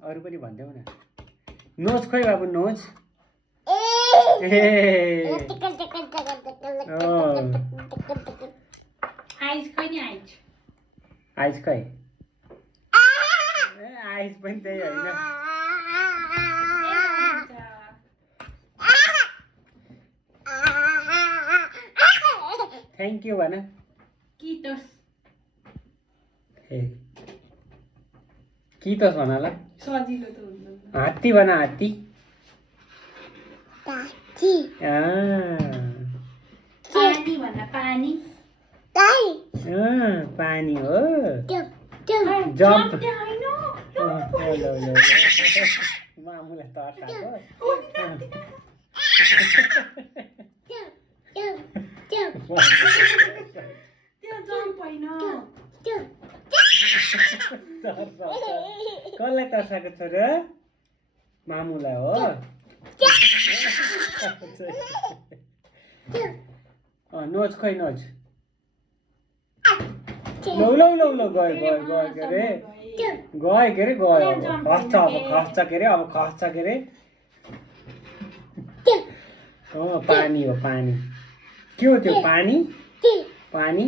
अरू पनि भन्देऊ न नोज खोइ बाबु नोज आइज खोइ नि आइज आइज खोइ आइज पनि त्यही होइन थ्याङ्क यू भन किटोस किटोस भन ल सजिलो त हुन्छ हात्ती भन हात्ती पानी भन्न पानी पानी हो जम्प मामुलाई तर्साएको त्यो जम्प होइन कसलाई तर्साएको छ र मामुलाई हो नोज खोइ नोज लौ लौ लौ लौ गयो गयो गयो के अरे गयो के अरे गयो खस्छ अब खस्छ के अरे अब खस्छ के अरे पानी हो पानी के हो त्यो पानी पानी